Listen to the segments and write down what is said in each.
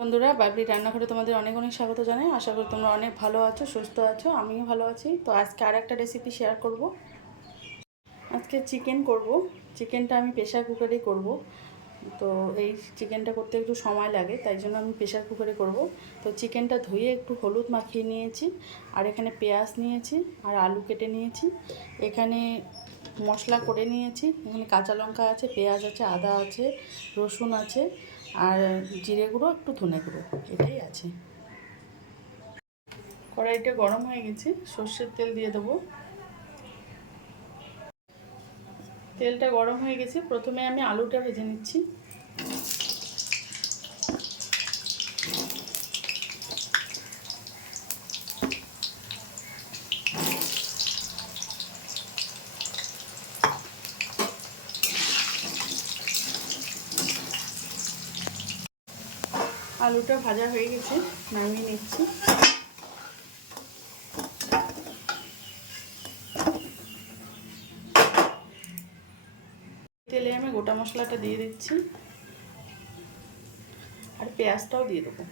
বন্ধুরা, বাবলি রান্নাঘরে তোমাদের অনেক অনেক স্বাগত জানাই। আশা করি তোমরা অনেক ভালো আছো, সুস্থ আছো, আমিও ভালো আছি। তো আজকে আর একটা রেসিপি শেয়ার করব। আজকে চিকেন করব। চিকেনটা আমি প্রেশার কুকারে করব। তো এই চিকেনটা করতে একটু সময় লাগে, তাই জন্য আমি প্রেশার কুকারে করব। তো চিকেনটা ধুয়ে একটু হলুদ মাখিয়ে নিয়েছি, আর এখানে পেঁয়াজ নিয়েছি, আর আলু কেটে নিয়েছি। এখানে মশলা করে নিয়েছি, এখানে কাঁচা লঙ্কা আছে, পেঁয়াজ আছে, আদা আছে, রসুন আছে আর জিরে গুঁড়ো, একটু ধনে গুঁড়ো, এটাই আছে। কড়াইটা গরম হয়ে গেছে, সর্ষের তেল দিয়ে দেবো। তেলটা গরম হয়ে গেছে, প্রথমে আমি আলুটা ভেজে নিচ্ছি। আলুটা ভাজা হয়ে গেছে, নামিয়ে নিচ্ছি। তেলে আমি গোটা মশলাটা দিয়ে দিচ্ছি। আর পেঁয়াজটাও দিয়ে দেবো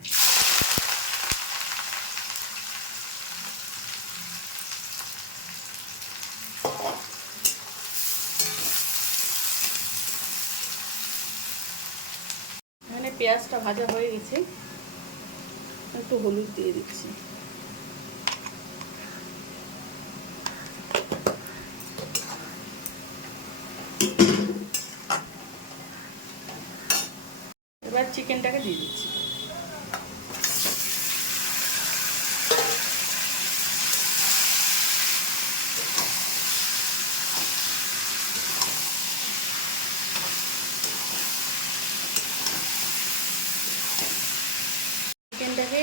এখানে পেঁয়াজটা ভাজা হয়ে গেছে। একটু হলুদ দিয়ে দিচ্ছি। এবার চিকেনটাকে দিয়ে দিচ্ছি চিকেনটাকে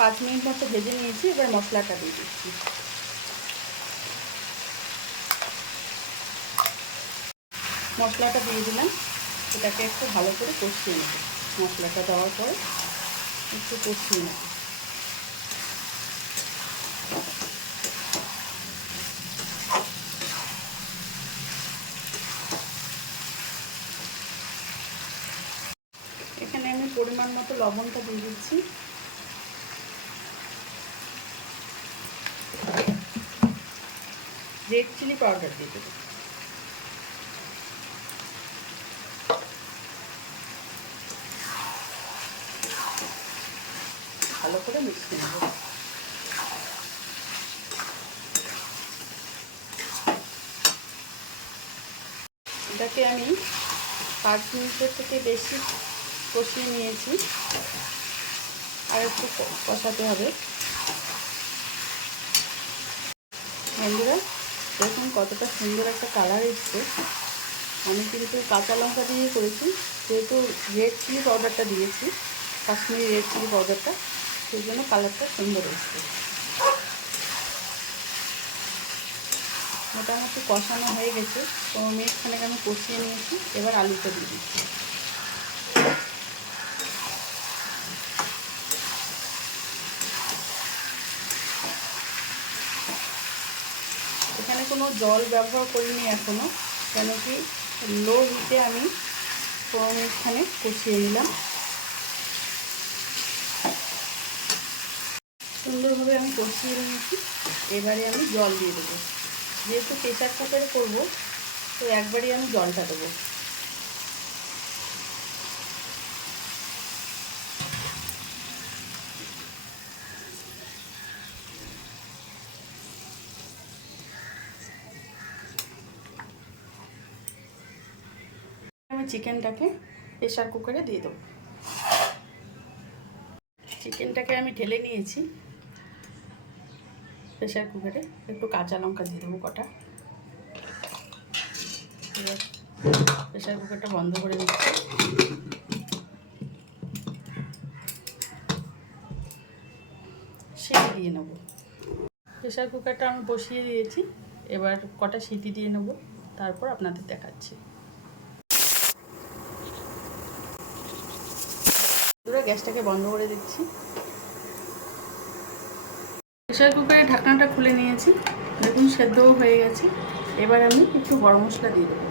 পাঁচ মিনিট মতো ভেজে নিয়েছি, এবার মশলাটা দিয়ে দিচ্ছি। মশলাটা দিয়ে দিলাম, এটাকে একটু ভালো করে কষিয়ে নেব। মশলাটা দেওয়ার পর একটু কষিয়ে নেব। এখানে আমি পরিমাণ মতো লবণটা দিয়ে দিচ্ছি। রেড চিলি পাউডার দিয়ে দেবো। ভালো করে মিশিয়ে নেব। এটাকে আমি পাঁচ মিনিটের থেকে বেশি কষিয়ে নিয়েছি। আর একটু কষাতে হবে। বন্ধুরা দেখুন কতটা সুন্দর একটা কালার এসছে। আমি কিন্তু কাঁচা লঙ্কা দিয়ে করেছি, যেহেতু রেড চিলি পাউডারটা দিয়েছি, কাশ্মীরি রেড চিলি পাউডারটা সেই জন্য কালারটা সুন্দর এসছে। মোটামুটি কষানো হয়ে গেছে পনেরো মিনিট খানেক আমি কষিয়ে নিয়েছি, এবার আলুটা দিয়ে দিচ্ছি এখানে কোনো জল ব্যবহার করিনি এখনও কেন কি লো হিটে আমি মিনিট কষিয়ে নিলাম। সুন্দরভাবে আমি কষিয়ে নিয়েছি, এবারে আমি জল দিয়ে দেবো। যেহেতু প্রেশার কুকারে করব, তো একবারই আমি জলটা দেবো। চিকেনটাকে প্রেশার কুকারে দিয়ে দেবো। চিকেনটাকে আমি ঢেলে নিয়েছি। প্রেশার কুকারে একটু কাঁচা লঙ্কা দিয়ে দেবো কটা। প্রেশার কুকারটা বন্ধ করে দিচ্ছি। সিটি দিয়ে নেব। প্রেশার কুকারটা আমি বসিয়ে দিয়েছি। এবার কটা সিটি দিয়ে নেব। তারপর আপনাদের দেখাচ্ছি। বন্ধুরা গ্যাসটাকে বন্ধ করে দিচ্ছি। প্রেশার কুকারে ঢাকনাটা খুলে নিয়েছি। দেখুন, সেদ্ধও হয়ে গেছে। এবার আমি একটু গরম মশলা দিয়ে দেবো।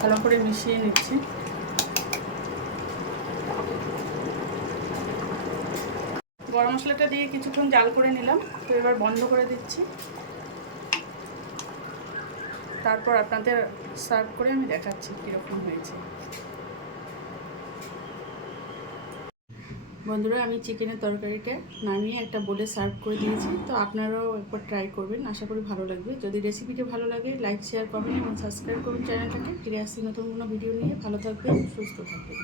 ভালো করে মিশিয়ে নিচ্ছি। গরম মশলাটা দিয়ে কিছুক্ষণ জাল করে নিলাম। তো এবার বন্ধ করে দিচ্ছি। তারপর আপনাদের সার্ভ করে আমি দেখাচ্ছি কীরকম হয়েছে। বন্ধুরা, আমি চিকেনের তরকারিটা নামিয়ে একটা বলে সার্ভ করে দিয়েছি। তো আপনারাও একবার ট্রাই করবেন। আশা করি ভালো লাগবে। যদি রেসিপিটা ভালো লাগে, লাইক, শেয়ার করবেন এবং সাবস্ক্রাইব করুন চ্যানেলটাকে। ফিরে আসছি নতুন কোনো ভিডিও নিয়ে। ভালো থাকবেন, সুস্থ থাকবেন।